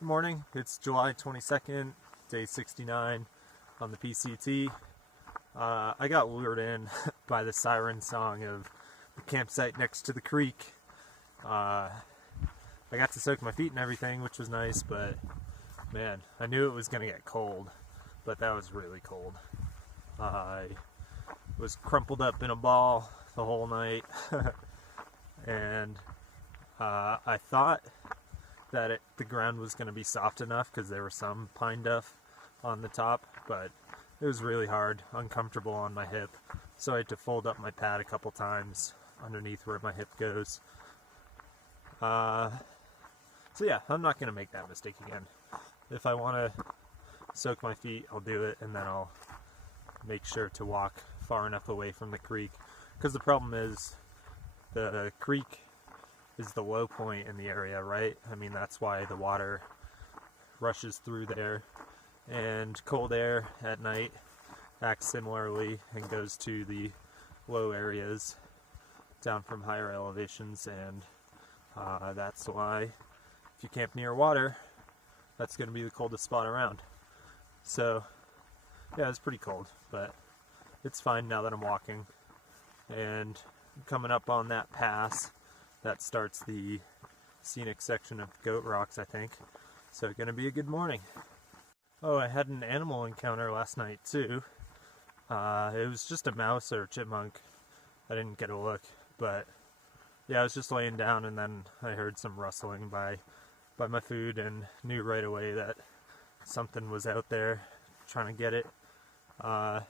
Good morning, it's July 22nd, day 69 on the PCT. I got lured in by the siren song of the campsite next to the creek. I got to soak my feet and everything, which was nice, but man, I knew it was going to get cold, but that was really cold. I was crumpled up in a ball the whole night, and I thought that the ground was going to be soft enough because there was some pine duff on the top, but it was really hard, uncomfortable on my hip, so I had to fold up my pad a couple times underneath where my hip goes. So yeah, I'm not going to make that mistake again. If I want to soak my feet, I'll do it, and then I'll make sure to walk far enough away from the creek, because the problem is the creek is the low point in the area, right? I mean, that's why the water rushes through there, and cold air at night acts similarly and goes to the low areas down from higher elevations, and that's why if you camp near water, that's going to be the coldest spot around. So yeah, it's pretty cold, but it's fine now that I'm walking, and I'm coming up on that pass that starts the scenic section of Goat Rocks, I think. So gonna be a good morning. Oh, I had an animal encounter last night too. It was just a mouse or a chipmunk. I didn't get a look, but yeah, I was just laying down and then I heard some rustling by my food and knew right away that something was out there trying to get it. But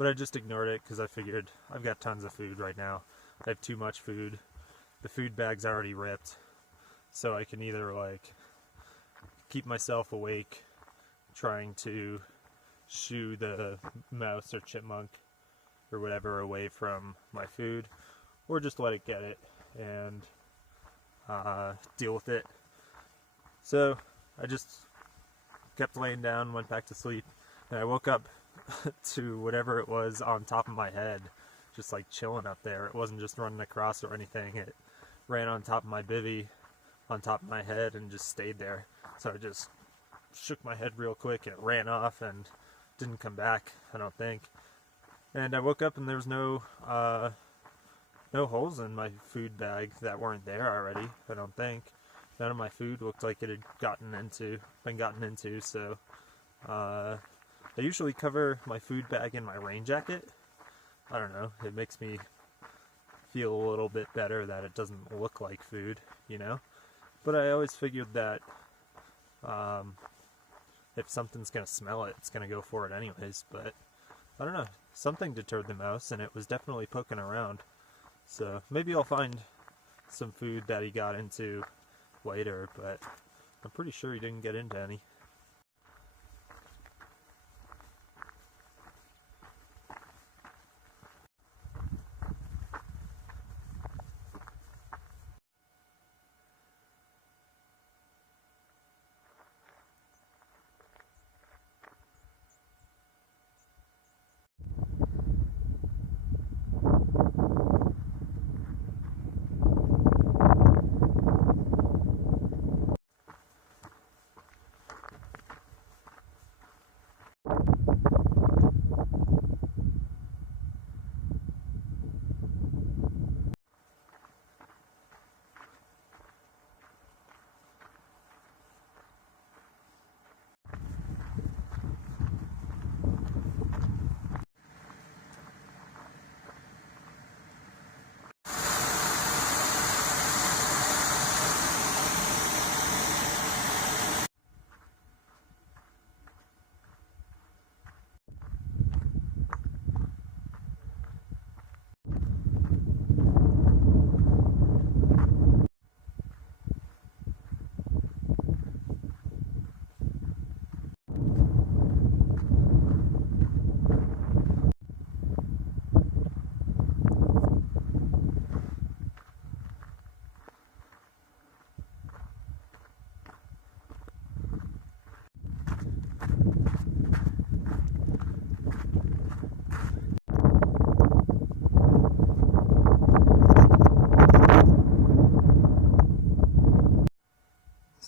I just ignored it because I figured I've got tons of food right now. I have too much food. The food bag's already ripped, so I can either like keep myself awake trying to shoo the mouse or chipmunk or whatever away from my food, or just let it get it and deal with it. So I just kept laying down, went back to sleep, and I woke up to whatever it was on top of my head, just like chilling up there. It wasn't just running across or anything. It ran on top of my bivvy, on top of my head, and just stayed there. So I just shook my head real quick and it ran off and didn't come back, I don't think. And I woke up and there was no holes in my food bag that weren't there already, I don't think. None of my food looked like it had been gotten into, so I usually cover my food bag in my rain jacket. I don't know, it makes me feel a little bit better that it doesn't look like food, you know? But I always figured that if something's gonna smell it, it's gonna go for it anyways, but I don't know, something deterred the mouse and it was definitely poking around. So maybe I'll find some food that he got into later, but I'm pretty sure he didn't get into any.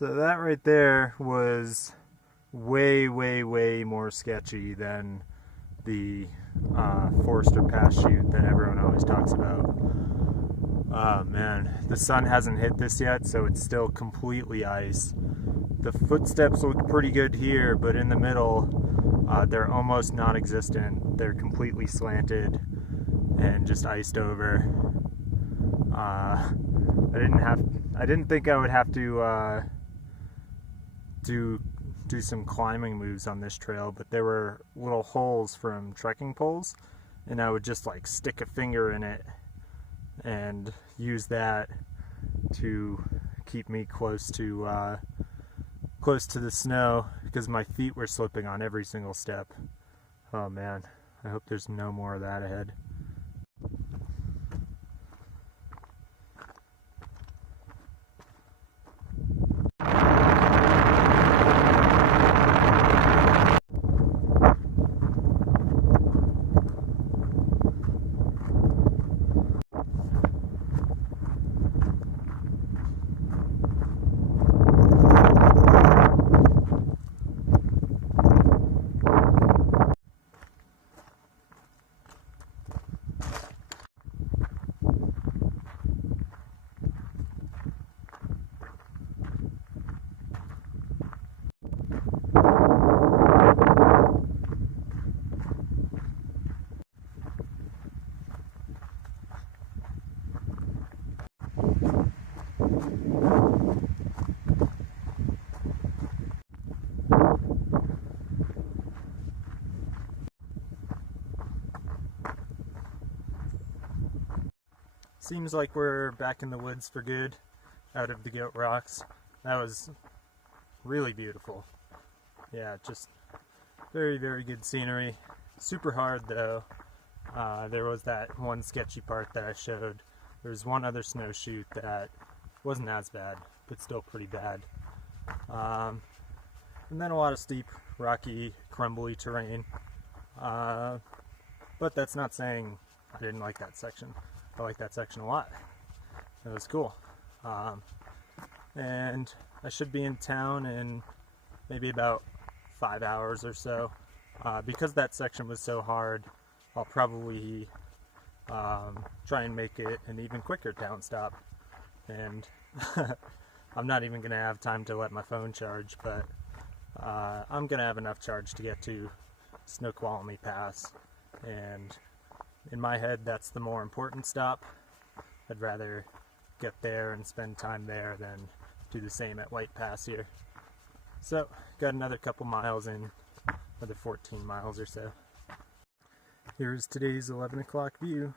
So that right there was way, way, way more sketchy than the Forester Pass chute that everyone always talks about. Oh man, the sun hasn't hit this yet, so it's still completely ice. The footsteps look pretty good here, but in the middle, they're almost non-existent. They're completely slanted and just iced over. I didn't think I would have to do some climbing moves on this trail, but there were little holes from trekking poles, and I would just like stick a finger in it and use that to keep me close to the snow, because my feet were slipping on every single step. Oh man, I hope there's no more of that ahead. Seems like we're back in the woods for good, out of the Goat Rocks. That was really beautiful. Yeah, just very, very good scenery. Super hard though. There was that one sketchy part that I showed. There was one other snow chute that wasn't as bad, but still pretty bad. And then a lot of steep, rocky, crumbly terrain. But that's not saying I didn't like that section. I like that section a lot. It was cool. And I should be in town in maybe about 5 hours or so. Because that section was so hard, I'll probably try and make it an even quicker town stop. And I'm not even going to have time to let my phone charge, but I'm going to have enough charge to get to Snoqualmie Pass. And in my head, that's the more important stop. I'd rather get there and spend time there than do the same at White Pass here. So, got another couple miles in, another 14 miles or so. Here's today's 11 o'clock view.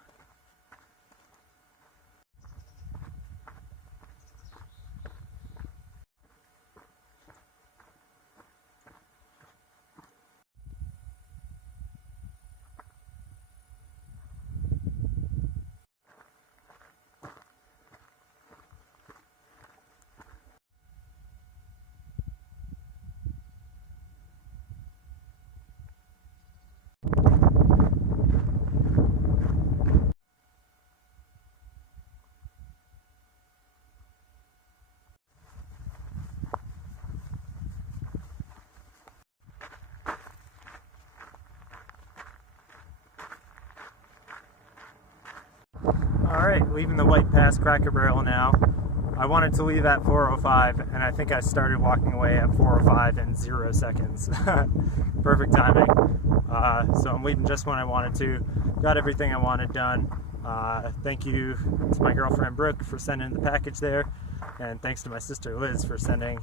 Alright, leaving the White Pass Cracker Barrel now. I wanted to leave at 4:05, and I think I started walking away at 4:05 in 0 seconds. Perfect timing. So I'm leaving just when I wanted to. Got everything I wanted done. Thank you to my girlfriend Brooke for sending the package there, and thanks to my sister Liz for sending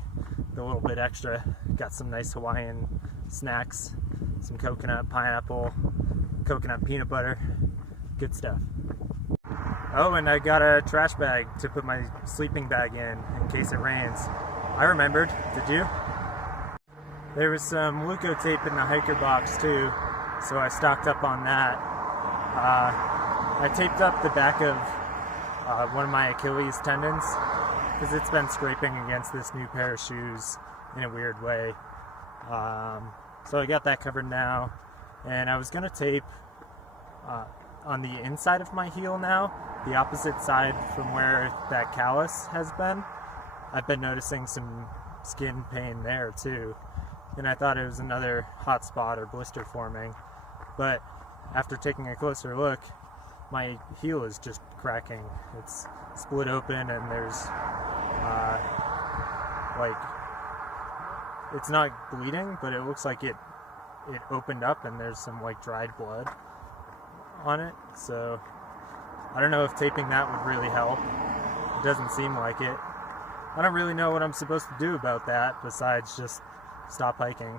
the little bit extra. Got some nice Hawaiian snacks, some coconut, pineapple, coconut peanut butter. Good stuff. Oh, and I got a trash bag to put my sleeping bag in case it rains. I remembered. Did you? There was some Luco tape in the hiker box too, so I stocked up on that. I taped up the back of one of my Achilles tendons because it's been scraping against this new pair of shoes in a weird way. So I got that covered now, and I was going to tape on the inside of my heel now, the opposite side from where that callus has been. I've been noticing some skin pain there too, and I thought it was another hot spot or blister forming, but after taking a closer look, my heel is just cracking. It's split open, and there's like, it's not bleeding, but it looks like it opened up and there's some like dried blood on it. So I don't know if taping that would really help. It doesn't seem like it. I don't really know what I'm supposed to do about that besides just stop hiking,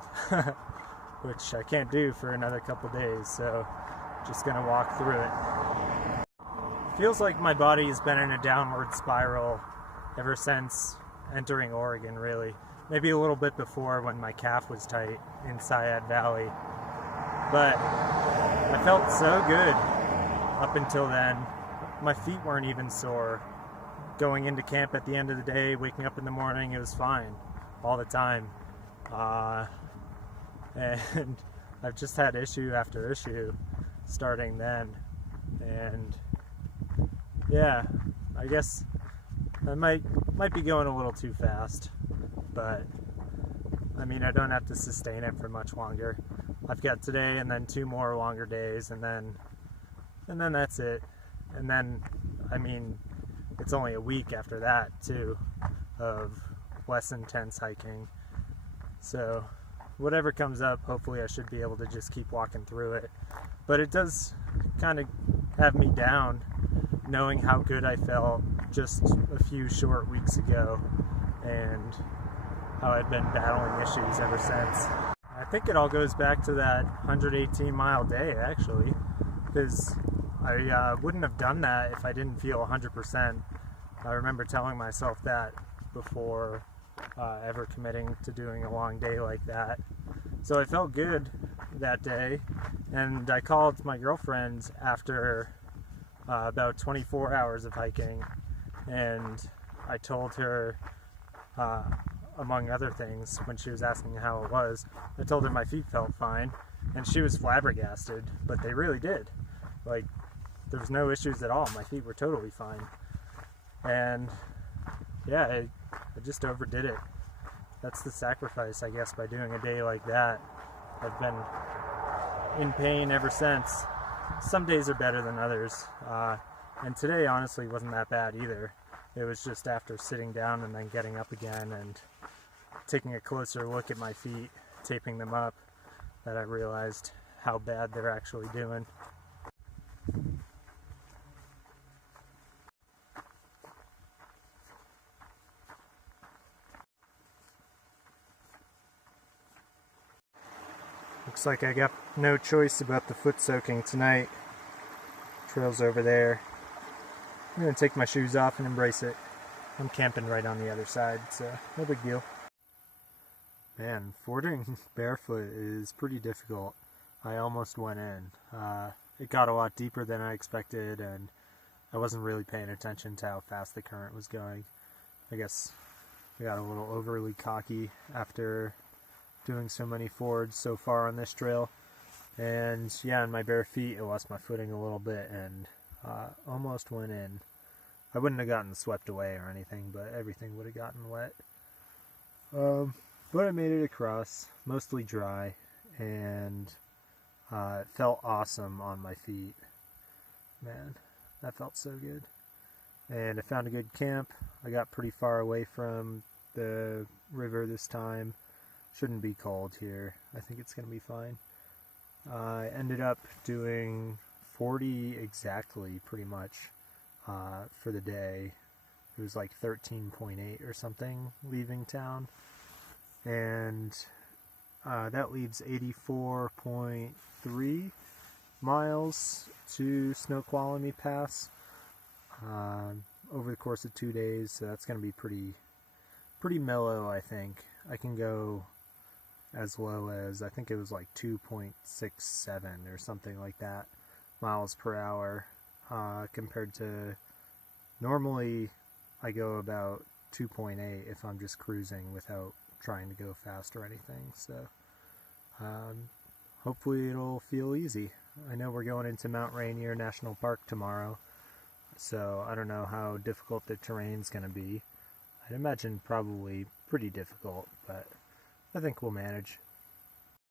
which I can't do for another couple days, so just gonna walk through it. Feels like my body has been in a downward spiral ever since entering Oregon, really. Maybe a little bit before when my calf was tight in Syad Valley. But I felt so good up until then. My feet weren't even sore. Going into camp at the end of the day, waking up in the morning, it was fine all the time. And I've just had issue after issue starting then. And yeah, I guess I might be going a little too fast, but I mean, I don't have to sustain it for much longer. I've got today and then 2 more longer days, and then that's it. And then, I mean, it's only a week after that too of less intense hiking. So whatever comes up, hopefully I should be able to just keep walking through it. But it does kind of have me down knowing how good I felt just a few short weeks ago and how I've been battling issues ever since. I think it all goes back to that 118-mile day, actually, because I wouldn't have done that if I didn't feel 100%. I remember telling myself that before ever committing to doing a long day like that. So I felt good that day, and I called my girlfriend after about 24 hours of hiking, and I told her, among other things, when she was asking how it was, I told her my feet felt fine, and she was flabbergasted, but they really did. Like, there was no issues at all. My feet were totally fine. And yeah, I just overdid it. That's the sacrifice, I guess, by doing a day like that. I've been in pain ever since. Some days are better than others, and today honestly wasn't that bad either. It was just after sitting down and then getting up again and taking a closer look at my feet, taping them up, that I realized how bad they're actually doing. Looks like I got no choice about the foot soaking tonight. Trail's over there. I'm going to take my shoes off and embrace it. I'm camping right on the other side, so no big deal. Man, fording barefoot is pretty difficult. I almost went in. It got a lot deeper than I expected, and I wasn't really paying attention to how fast the current was going. I guess I got a little overly cocky after doing so many fords so far on this trail, and yeah, on my bare feet I lost my footing a little bit and almost went in. I wouldn't have gotten swept away or anything, but everything would have gotten wet. But I made it across, mostly dry, and it felt awesome on my feet. Man, that felt so good. And I found a good camp. I got pretty far away from the river this time. Shouldn't be cold here. I think it's going to be fine. I ended up doing 40 exactly, pretty much, for the day. It was like 13.8 or something leaving town. And that leaves 84.3 miles to Snoqualmie Pass over the course of 2 days. So that's going to be pretty mellow, I think. I can go as low as, I think it was like 2.67 or something like that miles per hour, compared to normally I go about 2.8 if I'm just cruising without trying to go fast or anything. So hopefully it'll feel easy. I know we're going into Mount Rainier National Park tomorrow, so I don't know how difficult the terrain's going to be. I'd imagine probably pretty difficult, but I think we'll manage.